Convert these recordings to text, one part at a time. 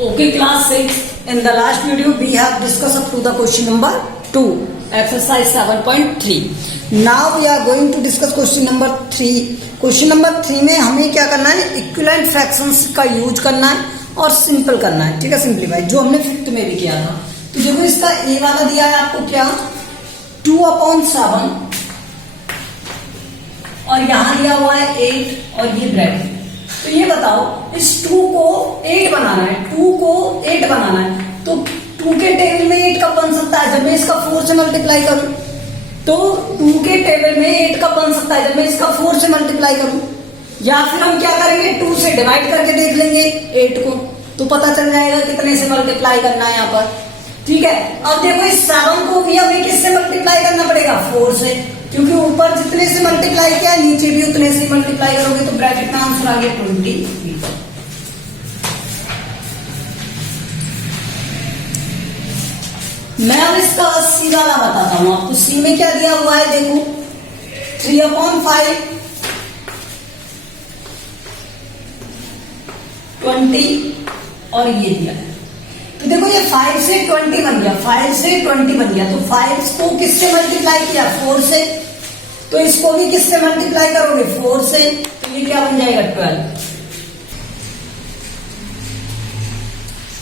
Okay, class 6. In the last video, we have discussed up to the question number 2, exercise 7.3. Now we are going to discuss question number 3. Question number 3 में हमें क्या करना है? Equivalent fractions का use करना है और simple करना है. ठीक है, सिंपलीफाई, जो हमने फिफ्थ में भी किया था. तो देखो इसका ए वाला दिया है आपको क्या, 2/7 और यहां दिया हुआ है 8 और ये ब्रैकेट. तो ये बताओ, इस 2 को 8 बनाना है, 2 को 8 बनाना है, तो 2 के टेबल में 8 कब बन सकता है? जब मैं इसका 4 से मल्टीप्लाई करूं. तो 2 के टेबल में 8 कब बन सकता है? जब मैं इसका 4 से मल्टीप्लाई करूं. या फिर हम क्या करेंगे, 2 से डिवाइड करके देख लेंगे 8 को, तो पता चल जाएगा कितने से मल्टीप्लाई करना है यहाँ पर. ठीक है, अब देखो इस 7 को भी हमें किससे मल्टीप्लाई करना पड़ेगा? 4 से, क्योंकि ऊपर जितने से मल्टीप्लाई किया नीचे भी उतने से मल्टीप्लाई करोगे. तो ब्रैकेट में आंसर आ गया 20. मैं अब इसका सी वाला बताता हूं आपको. सी में क्या दिया हुआ है देखो, 3/5 20 और ये दिया है. तो देखो ये 5 से 20 बन गया, 5 से 20 बन गया. तो 5 को किससे मल्टीप्लाई किया? 4 से. तो इसको भी किससे मल्टीप्लाई करोगे? 4 से. तो ये क्या बन जाएगा? 12.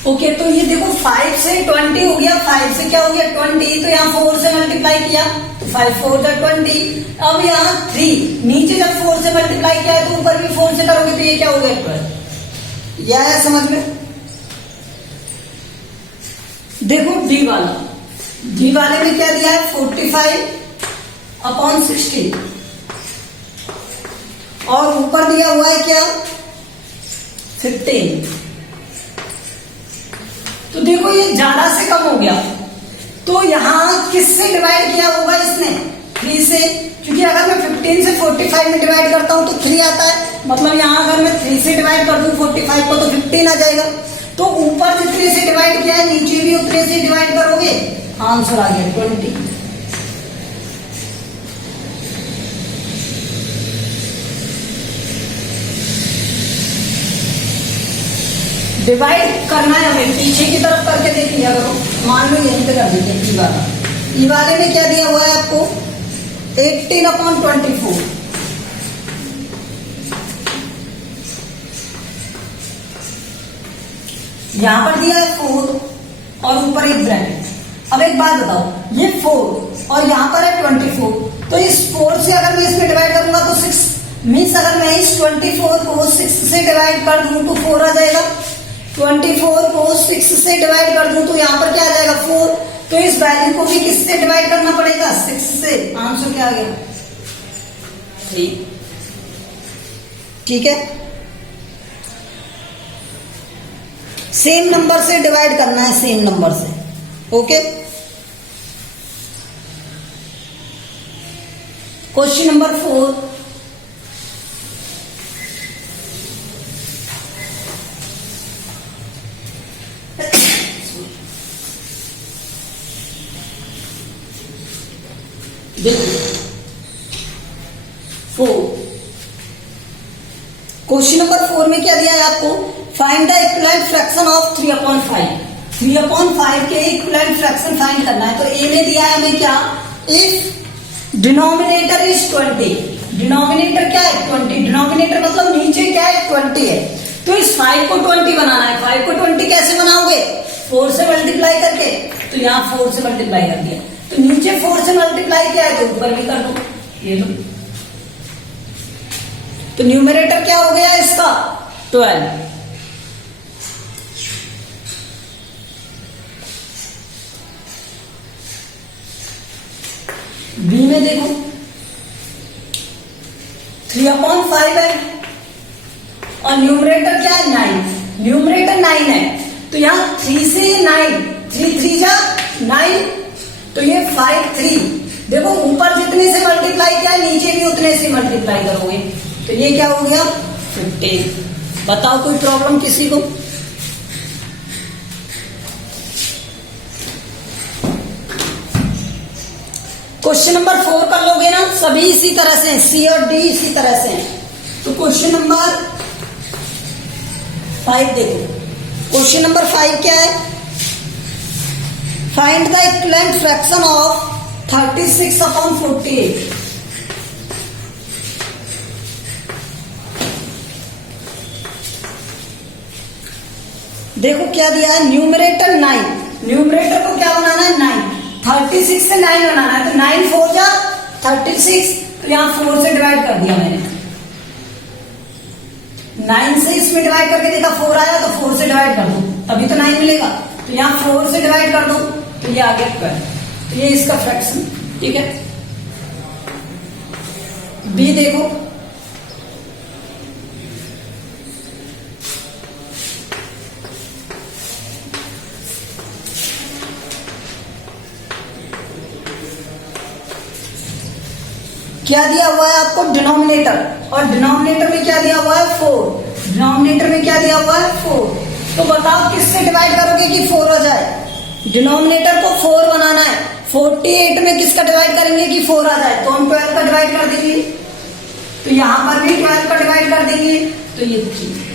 ओके, तो ये देखो 5 से 20 हो गया, 5 से क्या हो गया? 20. तो यहाँ 4 से मल्टीप्लाई किया, तो 5 4 20. अब यहाँ 3 नीचे जब 4 से मल्टीप्लाई किया है तो ऊपर भी 4 से करोगे, तो ये क्या हो गया? 12. यह है समझ में. देखो डी वाला, डी वाले में क्या दिया है? 45/60 और ऊपर दिया हुआ है क्या? 15. तो देखो ये ज्यादा से कम हो गया, तो यहां किससे डिवाइड किया होगा इसने? 3 से, क्योंकि अगर मैं 15 से 45 में डिवाइड करता हूं तो 3 आता है. मतलब यहां अगर मैं 3 से डिवाइड कर दूं 45 को तो 15 आ जाएगा. तो ऊपर जितने से डिवाइड किया है नीचे भी उतने से डिवाइड करोगे, आंसर आ गया 20. डिवाइड करना है हमें, पीछे की तरफ करके देख लिया करो. मान लो यहीं पे कर दीजिए ई वाला. ई वाले में क्या दिया हुआ है आपको? 18/24. यहां पर दिया है 4 और ऊपर एक ब्रैकेट. अब एक बात बताओ, ये 4 और यहां पर है 24. तो इस 4 से अगर मैं इसमें डिवाइड करूंगा तो 6 मीन्स अगर मैं इस 24 को 6 से डिवाइड कर दूं तो 4 आ जाएगा. 24 को 6 से डिवाइड कर दूं तो यहां पर क्या आ जाएगा? 4. तो इस वैल्यू को भी किससे डिवाइड करना पड़ेगा? 6 से. आंसर क्या आ गया? 3. ठीक है, सेम नंबर से डिवाइड करना है, सेम नंबर से. Okay, question number 4. Question number 4 में क्या दिया है आपको? Find the equivalent fraction of 3/5. 3/5 के इक्विवेलेंट फ्रैक्शन फाइंड करना है. तो ए में दिया है हमें क्या? If denominator is 20. डिनोमिनेटर क्या है? 20. डिनोमिनेटर मतलब नीचे क्या है? 20 है. तो इस 5 को 20 बनाना है. 5 को 20 कैसे बनाओगे? 4 से मल्टीप्लाई करके. तो यहाँ 4 से मल्टीप्लाई कर दिया, तो नीचे 4 से मल्टीप्लाई किया है तो ऊपर भी कर दो. ये लो, तो न्यूमरेटर क्या हो गया इसका? 12. बी में देखो 3/5 है और न्यूमरेटर क्या है? 9. न्यूमरेटर 9 है, तो यहां 3 से 9, 3 3 जा 9, तो ये 5 3. देखो ऊपर जितने से मल्टीप्लाई किया नीचे भी उतने से मल्टीप्लाई करोगे, तो ये क्या हो गया? 15. बताओ कोई प्रॉब्लम किसी को? क्वेश्चन नंबर 4 कर लोगे ना, सभी इसी तरह से, सी और डी इसी तरह से हैं. तो क्वेश्चन नंबर 5 देखो, क्वेश्चन नंबर 5 क्या है? Find the equivalent fraction of 36/48। देखो क्या दिया है, न्यूमरेटर 9, न्यूमरेटर को क्या बनाना है 9, 36 से 9 बनाना है, तो 9 4 जा 36, तो यहाँ 4 से डिवाइड कर दिया मैंने, 9 से इसमें डिवाइड करके देखा 4 आया, तो 4 से डिवाइड कर दो तभी तो 9 मिलेगा, तो यहाँ 4 से डिवाइड कर दो तो ये आ गया 12, तो ये इसका फ्रैक्शन। ठीक है, बी देखो, क्या दिया हुआ है आपको, डिनोमिनेटर, और डिनोमिनेटर में क्या दिया हुआ है 4, डिनोमिनेटर में क्या दिया हुआ है 4, तो बताओ किससे डिवाइड करोगे कि 4 हो जाए, डिनोमिनेटर को 4 बनाना है, 48 में किसका डिवाइड करेंगे कि 4 आ जाए, तो हम 12 का डिवाइड कर देंगे, तो यहां पर भी 12 का डिवाइड कर देंगे, तो ये 3।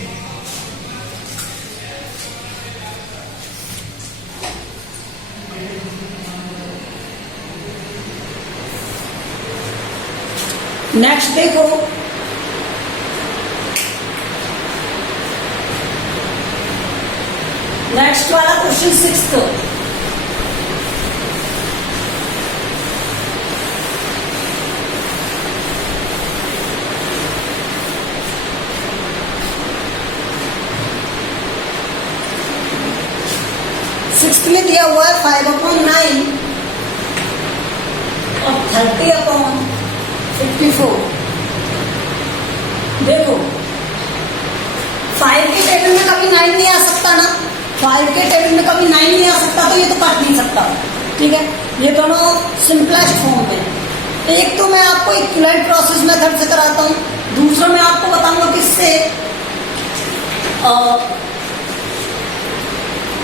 नेक्स्ट देखो, नेक्स्ट वाला क्वेश्चन 6th, में दिया हुआ है 5/9 और 30/54। देखो 5 के टेबल में कभी 9 नहीं आ सकता ना, 5 के टेबल में कभी 9 नहीं आ सकता, तो ये तो कट नहीं सकता। ठीक है, ये दोनों सिंपलेस्ट फॉर्म में, एक तो मैं आपको इक्विवेलेंट प्रोसेस मेथड से कराता हूँ, दूसरा मैं आपको बताऊंगा किससे,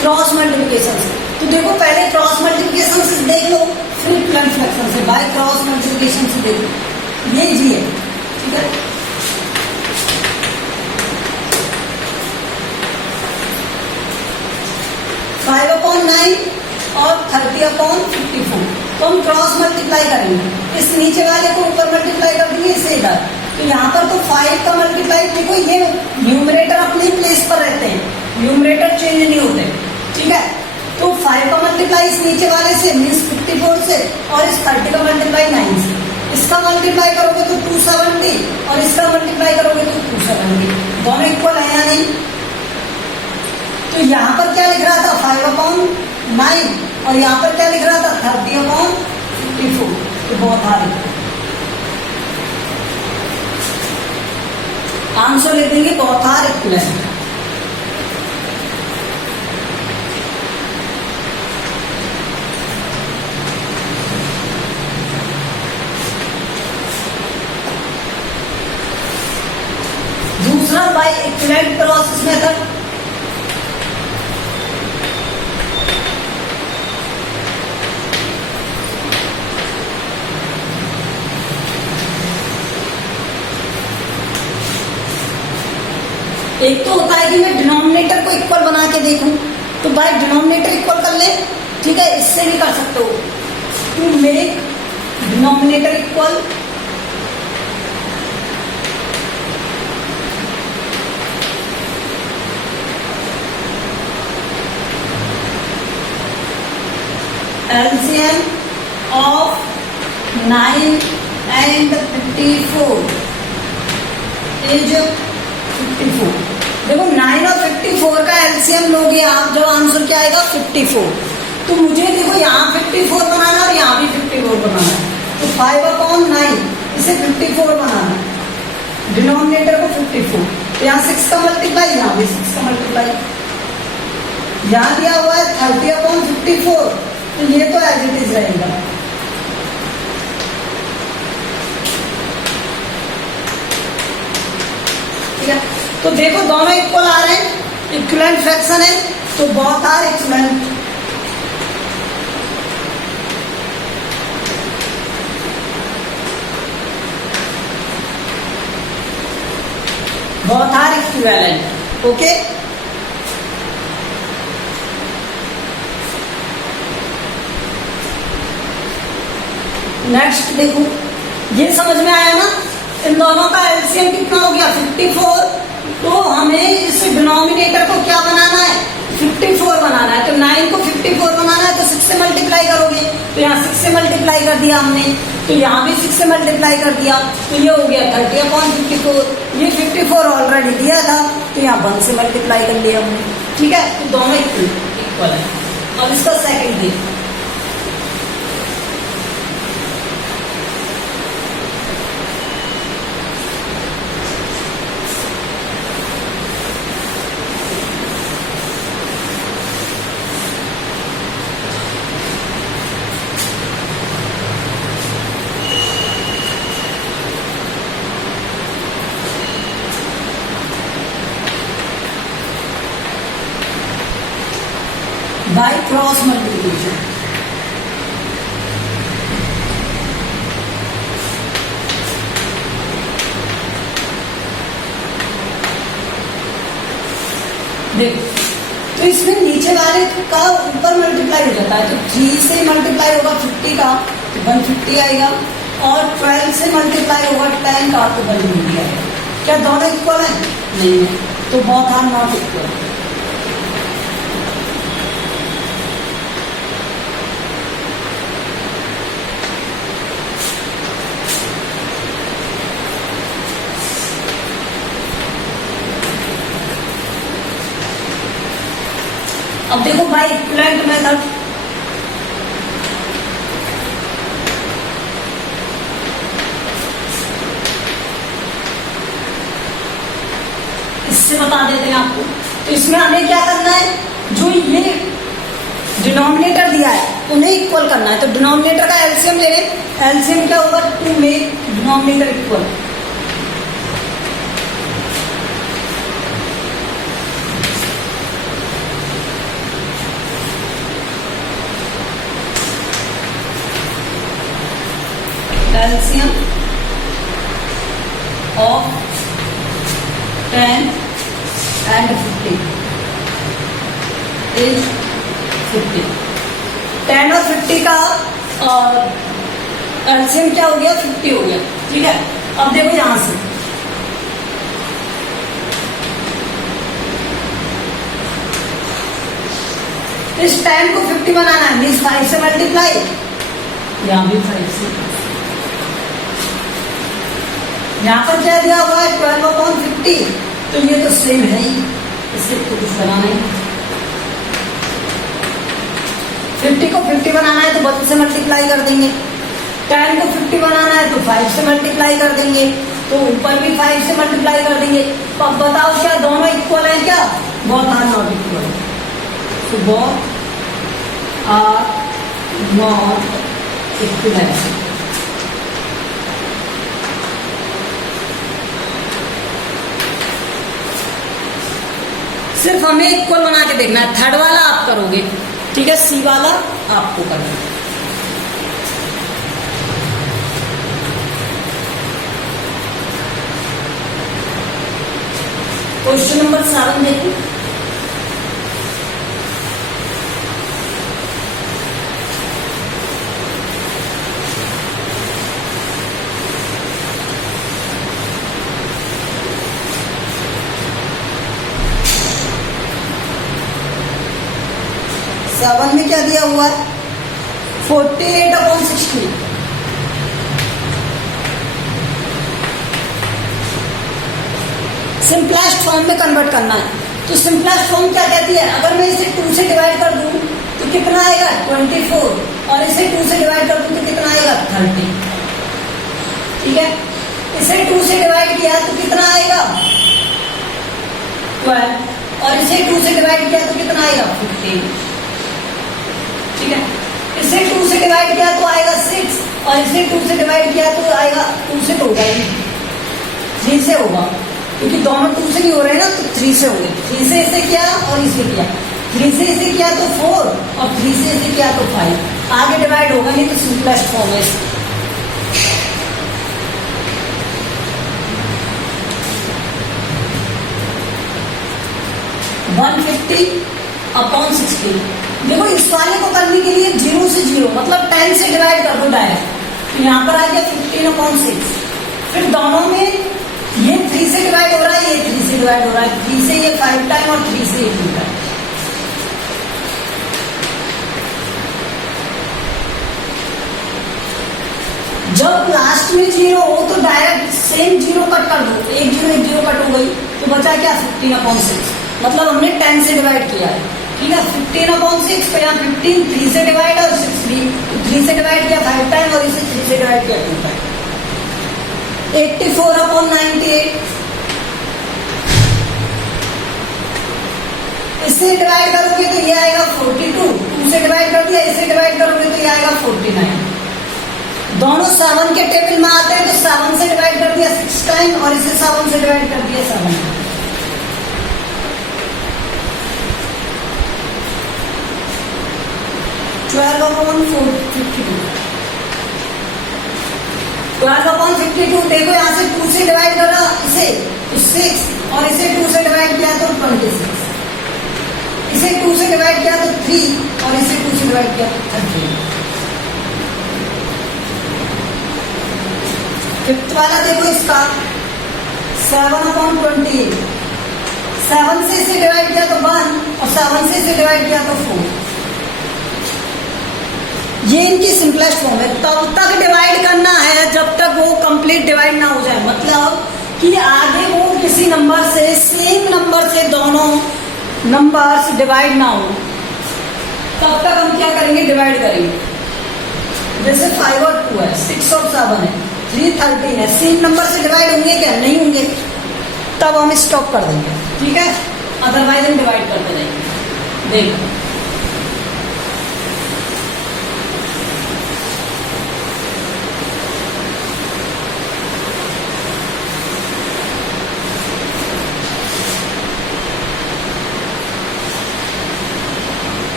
क्रॉस मल्टीप्लिकेशन से। तो देखो पहले क्रॉस मल्टीप्लिकेशन से देख लो, फिर इक्विवेलेंट फ्रैक्शन से, बाय क्रॉस मल्टीप्लिकेशन से देख लो, ये जी है। ठीक है, फाइव अपॉन 9 और 30/54, तो हम क्रॉस मल्टीप्लाई करेंगे, इस नीचे वाले को ऊपर मल्टीप्लाई कर देंगे, इसे इधर, तो यहाँ पर तो 5 का मल्टीप्लाई, देखो ये न्यूमरेटर अपने प्लेस पर रहते हैं, न्यूमरेटर चेंज नहीं होते। ठीक है, तो 5 का मल्टीप्लाई इस नीचे वाले से मीन्स 54 से, और इस 30 का मल्टीप्लाई 9 से, इसका मल्टीप्लाई करोगे तो 270 और इसका मल्टीप्लाई करोगे तो 270, दोनों इक्वल है या नहीं। तो यहाँ पर क्या लिख रहा था 5/9 और यहाँ पर क्या लिख रहा था 30/54, तो बहुत हार्ड है, आंसर लिख देंगे बहुत हार्ड इक्विवेलेंट। दूसरा बाय इक्विवेलेंट प्रोसेस मेथड, एक तो होता है कि मैं डिनोमिनेटर को इक्वल बना के देखूं, तो बाय डिनोमिनेटर इक्वल कर ले। ठीक है, इससे भी कर सकते हो, to make denominator equal, LCM of 9 and 54 is 54। देखो 9 और 54 का एलसीएम लोगे आप, जब आंसर क्या आएगा 54। तो मुझे देखो यहाँ 54 बनाना और यहाँ भी 54 बनाना है, तो 5/9 इसे 54 बनाना है, डिनोमिनेटर को 54, तो यहाँ 6 का मल्टीप्लाई, यहाँ भी 6 का मल्टीप्लाई, यहाँ दिया हुआ है 30/54, तो ये तो एज इट इज रहेगा। ठीक है, तो देखो दोनों इक्वल आ रहे हैं, इक्विवेलेंट फ्रैक्शन है, तो both are equivalent. Both are equivalent. Okay, next देखो, ये समझ में आया ना, इन दोनों का एलसीएम कितना हो गया 54। तो हमें इस डिनोमिनेटर को क्या बनाना है 54 बनाना है। तो 9 को 54 बनाना है तो 6 से मल्टीप्लाई करोगे, तो यहाँ 6 से मल्टीप्लाई कर दिया हमने, तो यहाँ भी 6 से मल्टीप्लाई कर दिया, तो ये हो गया 30/54। ये 54 ऑलरेडी दिया था, तो यहाँ 1 से मल्टीप्लाई कर लिया हमने। ठीक है, तो दोनों इक्वल है। अब इसका सेकंड देखो, बाय क्रॉस मल्टीप्लिकेशन। देखो, तो इसमें नीचे वाले का ऊपर मल्टीप्लाई हो जाता है, तो 3 से मल्टीप्लाई होगा 50 का तो 150 आएगा, और 12 से मल्टीप्लाई होगा 10 का तो 120 आएगा। क्या दोनों इक्वल है? नहीं है, तो बोथ आर नॉट इक्वल। अब देखो बाय इक्विवेलेंट मेथड, इससे बता देते हैं आपको। तो इसमें हमें क्या करना है, जो ये डिनोमिनेटर दिया है उन्हें इक्वल करना है। तो डिनोमिनेटर का एलसीएम ले लें, एलसीएम क्या होगा, 2 में denominator equal. LCM of 10 and 50 is 50। 10 और 50 का एलसीएम क्या हो गया 50 हो गया। ठीक है, अब देखो यहां से इस 10 को 50 बनाना है, मीन्स 5 से मल्टीप्लाई, यहां भी 5 से। यहां पर क्या दिया हुआ है 12/50, तो ये तो सेम है ही, इससे तो कुछ बनाना है। 50 को 50 बनाना है तो 1 से मल्टीप्लाई कर देंगे, 10 को 50 बनाना है तो 5 से मल्टीप्लाई कर देंगे, तो ऊपर भी 5 से मल्टीप्लाई कर देंगे। तो अब बताओ क्या दोनों इक्वल है क्या? Both are not equal. तो बोथ आर नॉट इक्वल। सिर्फ हमें इक्वल बना के देखना है। थर्ड वाला आप करोगे, ठीक है, सी वाला आपको करना है। क्वेश्चन नंबर 7 देखो। सेवन में क्या दिया हुआ है 48/60। सिंपलेस्ट फॉर्म में कन्वर्ट करना है। तो सिंपलेस्ट फॉर्म क्या कहती है, अगर मैं इसे 2 से डिवाइड कर दूं तो कितना आएगा 24, और इसे 2 से डिवाइड कर दूं तो कितना आएगा 30। ठीक है, इसे 2 से डिवाइड किया तो कितना आएगा 12, और इसे 2 से डिवाइड किया तो कितना आएगा 15। ठीक है, इसे 2 से डिवाइड किया तो आएगा 6, और इसे 2 से डिवाइड किया तो आएगा 2 से तो होगा ही 3 से होगा, क्योंकि दोनों 2 से नहीं हो रहे ना, तो 3 से हो गए। 3 से इसे किया और इसे किया, 3 से इसे किया तो 4, और 3 से इसे किया तो 5। आगे डिवाइड होगा नहीं, तो सिंपलेस्ट फॉर्म है। 150/60। देखो इस वाले को करने के लिए 0 से 0 मतलब 10 से डिवाइड कर दो डायरेक्ट, तो यहाँ पर आ गया 15/6। फिर दोनों में ये 3 से डिवाइड हो रहा है, ये 3 से डिवाइड हो रहा है, 3 से ये 5 टाइम और 3 से ये 2 टाइम। जब लास्ट में 0 हो तो डायरेक्ट सेम 0 कट कर दो, एक जीरो कट हो गई, तो बचा क्या 15/6। मतलब हमने 10 से डिवाइड किया है, ठीक है। 15/6 तो यहाँ 15 3 से डिवाइड और 6 भी, तो 3 से डिवाइड किया 5 टाइम और इसे 6 से डिवाइड किया 2 टाइम। 84/98 इससे डिवाइड करोगे तो ये आएगा 42, 2 से डिवाइड कर दिया, इससे डिवाइड करोगे तो ये आएगा 49। दोनों 7 के टेबल में आते हैं, तो 7 से डिवाइड कर दिया 6 टाइम और इसे 7 से डिवाइड कर दिया 7 टाइम। 12/52 12/52 देखो यहाँ से 2 से डिवाइड करा इसे तो 6 और इसे 2 से डिवाइड किया तो 26, इसे 2 से डिवाइड किया तो 3 और इसे 2 से डिवाइड किया तो 13। फिफ्थ वाला देखो इसका 7/28, 7 से इसे डिवाइड किया तो 1 और 7 से इसे डिवाइड किया तो 4। ये इनकी सिंपलेस्ट फॉर्म है। तब तक डिवाइड करना है जब तक वो कंप्लीट डिवाइड ना हो जाए, मतलब कि आगे वो किसी नंबर से सेम नंबर से दोनों नंबर्स डिवाइड ना हो, तब तक हम क्या करेंगे डिवाइड करेंगे। जैसे 5 और 2 है, 6 और 7 है, 3 13 है, सेम नंबर से डिवाइड होंगे क्या? नहीं होंगे, तब हम स्टॉप कर देंगे, ठीक है। अदरवाइज हम डिवाइड करते रहेंगे। देखो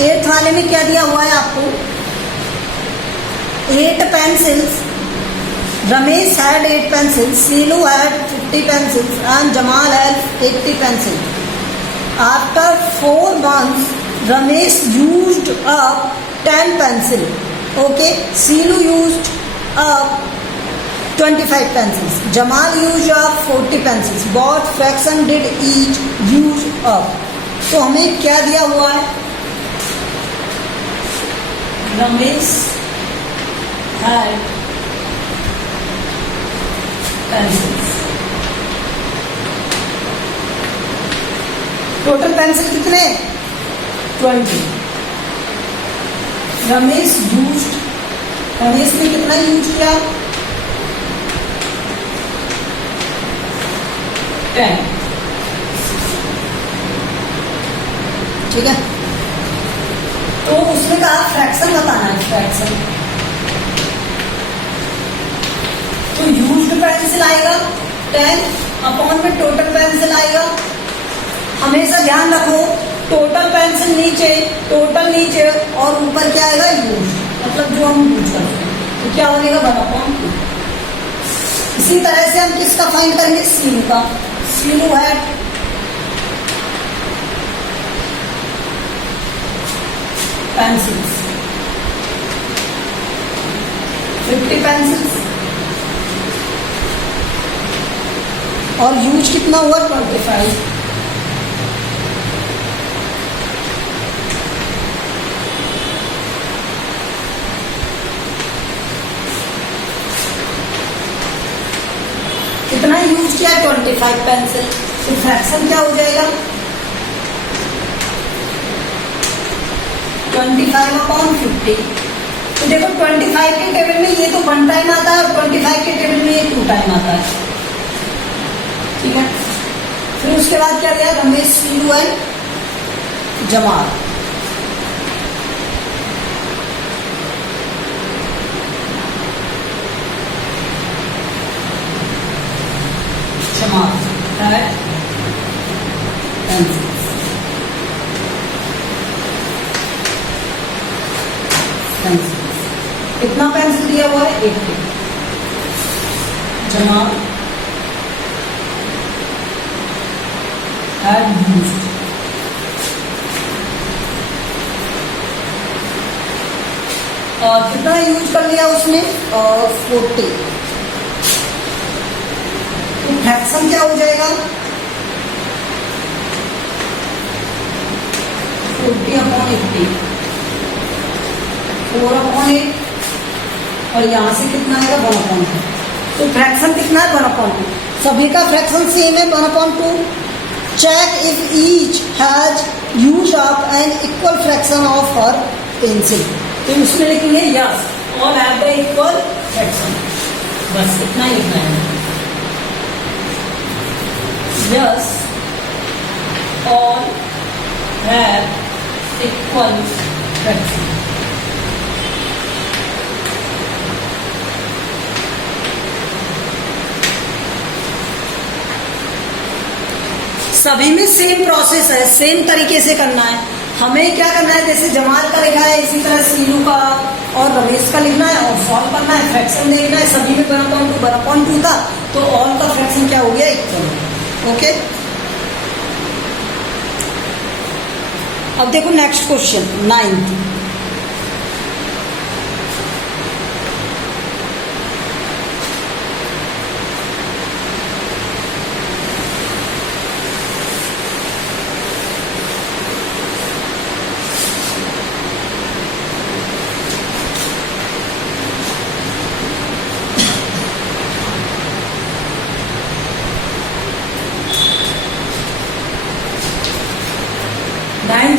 एट्थ वाले में क्या दिया हुआ है आपको? 8 pencils. Ramesh had 8 pencils. Seelu had 50 pencils and Jamal had 80 pencils. After 4 months, Ramesh used up 10 pencils. Okay, Seelu used up 25 pencils. Jamal used up 40 pencils. What fraction did each use up? तो हमें क्या दिया हुआ है? Ramesh had pencils. Total pencil कितने? 20. रमेश ने कितना use किया? 10. ठीक है, तो उसमें कहा फ्रैक्शन बताना है। फ्रैक्शन तो यूज्ड पेंसिल आएगा 10 अपॉन में टोटल पेंसिल आएगा। हमेशा ध्यान रखो टोटल पेंसिल नीचे, टोटल नीचे और ऊपर क्या आएगा? यूज, मतलब जो हम यूज करते हैं, तो क्या बनेगा? 1/2। इसी तरह से हम किसका फाइंड करेंगे? सीलू का। सीलू है 50 pencils और यूज कितना हुआ? 25। कितना यूज किया? 25 पेंसिल। तो फ्रैक्शन क्या हो जाएगा? 25/50। तो देखो 25 के टेबल में ये तो 1 टाइम आता है और 25 के टेबल में ये 2 टाइम आता है, ठीक है। फिर उसके बाद क्या दिया? रमेश, सीलू एंड जमाल। जमाल कितना पेंसिल दिया हुआ है? 80। जमाल had used उसने 40, तो फ्रैक्शन क्या हो जाएगा 40/80, 4/8, और यहां से कितना आएगा 1/2। तो फ्रैक्शन कितना है 1/2। सभी का फ्रैक्शन सेम है 1/2। Check if each has use up an equal fraction of her pencil. तो उसमें लिखेंगे yes all have the equal fraction, बस इतना ही लिखना है। Yes all have equal fraction. सभी में सेम प्रोसेस है, सेम तरीके से करना है। हमें क्या करना है, जैसे जमाल का लिखा है इसी तरह सीनू का और रमेश का लिखना है और सॉल्व करना है, फ्रैक्शन देखना है। सभी में 1/2 था, तो ऑल का फ्रैक्शन क्या हो गया इक्वल। ओके, अब देखो नेक्स्ट क्वेश्चन 9th।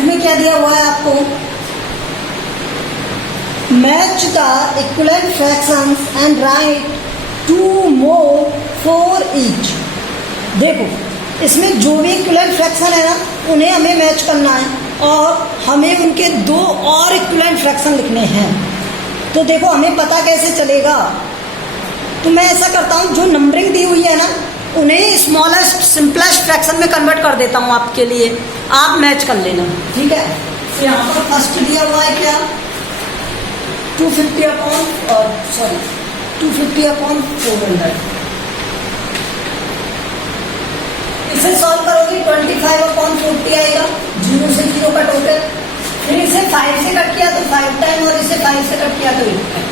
में क्या दिया हुआ है आपको, match the equivalent fractions and right 2 more for each. देखो इसमें जो भी इक्विवेलेंट फ्रैक्शन है ना उन्हें हमें मैच करना है और हमें उनके 2 और इक्विवेलेंट फ्रैक्शन लिखने हैं। तो देखो हमें पता कैसे चलेगा, तो मैं ऐसा करता हूँ जो नंबरिंग दी हुई है ना उन्हें स्मॉलेस्ट सिंपलेस्ट फ्रैक्शन में कन्वर्ट कर देता हूँ आपके लिए, आप मैच कर लेना। ठीक है, तो यहाँ पर फर्स्ट दिया हुआ है क्या 250/400। इसे सॉल्व करोगे 25/40 आएगा, 0 से 0 का टोटल। फिर इसे 5 से कट किया तो 5 टाइम और इसे 5 से कट किया तो 8 टाइम।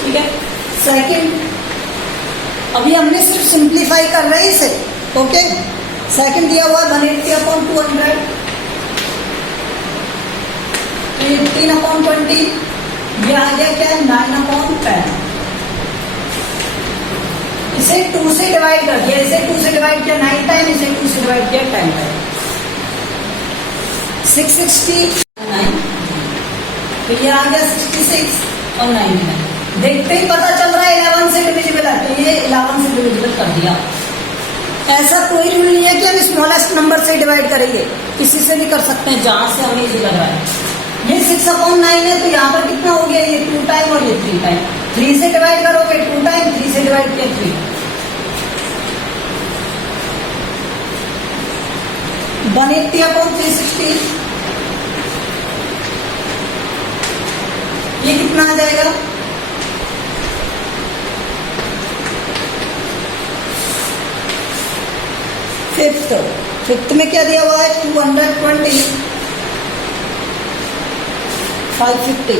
ठीक है, सेकंड अभी हमने सिर्फ सिंप्लीफाई कर रहे हैं इसे। ओके, सेकंड दिया हुआ 180/200, 18/20, ये आ गया क्या 9/10। इसे 2 से डिवाइड कर दिया, इसे 2 से डिवाइड किया 9 टाइम, इसे 2 से डिवाइड किया 10 टाइम, 669। तो ये आ गया 66 और 99। देखते ही पता चल रहा है 11 से डिविजिबल है, तो ये 11 से डिविजिबल कर दिया। ऐसा कोई रूल नहीं है कि हम स्मॉलेस्ट नंबर से डिवाइड करेंगे, किसी से भी कर सकते हैं जहां से हमें इजी लग रहा है। ये 6/9 है, तो यहाँ पर कितना हो गया, ये 2 टाइम और ये 3 टाइम। 3 से डिवाइड करोगे 2 टाइम, 3 से डिवाइड किया 3। 180/360, ये कितना आ जाएगा, फिफ्थ में क्या दिया हुआ है 220, 550।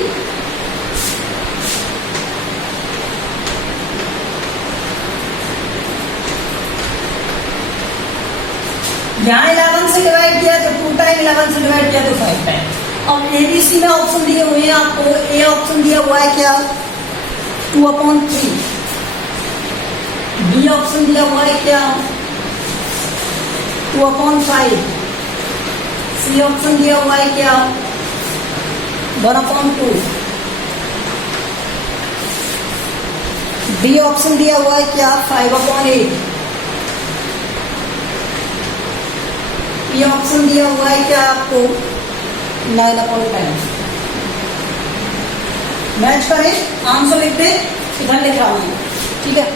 यहाँ 11 से डिवाइड किया तो 2 टाइम, 11 से डिवाइड किया तो 5 टाइम। अब एबीसी में ऑप्शन दिए हुए हैं आपको। ए ऑप्शन दिया हुआ है क्या 2/3, बी ऑप्शन दिया हुआ है क्या 2/5, सी ऑप्शन दिया हुआ है क्या 1/2, डी ऑप्शन दिया हुआ है क्या 5/8, ई ऑप्शन दिया हुआ है क्या आपको 9/10। मैच करें, आंसर लिख दे, इधर लिख रहा हूं। ठीक है,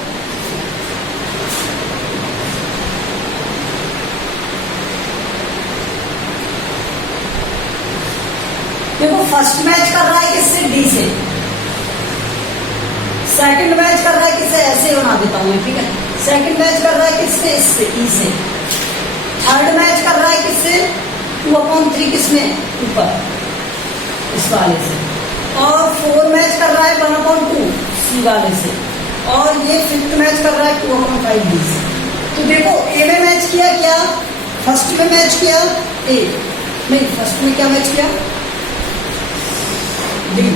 देखो फर्स्ट मैच कर रहा है किससे, डी से। सेकंड मैच कर रहा है किससे, ऐसे बना देता हूं मैं। ठीक है, सेकंड मैच कर रहा है किससे, इससे, ई से। थर्ड मैच कर रहा है किससे 2/3, किसमें ऊपर, इस वाले से। और 4 मैच कर रहा है 1/2 सी वाले से, और ये 5th मैच कर रहा है 2/5 बी से। तो देखो ए में मैच किया क्या, फर्स्ट में मैच किया ए, नहीं फर्स्ट में क्या मैच किया डी,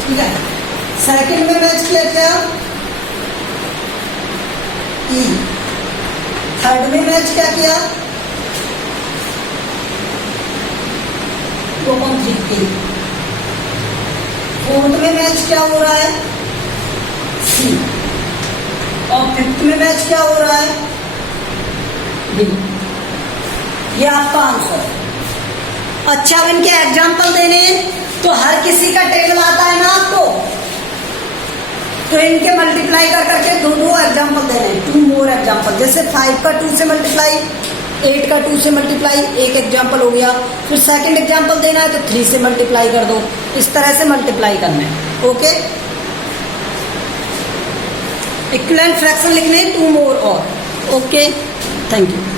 ठीक है। सेकंड में मैच किया क्या ई, थर्ड में मैच क्या किया 2/3 के, फोर्थ में मैच क्या हो रहा है सी, और 5th में मैच क्या हो रहा है डी। ये आपका आंसर है। अच्छा, अब इनके एग्जाम्पल देने तो हर किसी का टेबल आता है ना आपको, तो इनके मल्टीप्लाई कर करके दो एग्जाम्पल देने, 2 मोर एग्जाम्पल। जैसे 5 का 2 से मल्टीप्लाई, 8 का 2 से मल्टीप्लाई, एक एग्जाम्पल हो गया। फिर सेकंड एग्जाम्पल देना है तो 3 से मल्टीप्लाई कर दो, इस तरह से मल्टीप्लाई करना है। ओके, इक्विवेलेंट फ्रैक्शन लिखने 2 मोर और। Okay, thank you.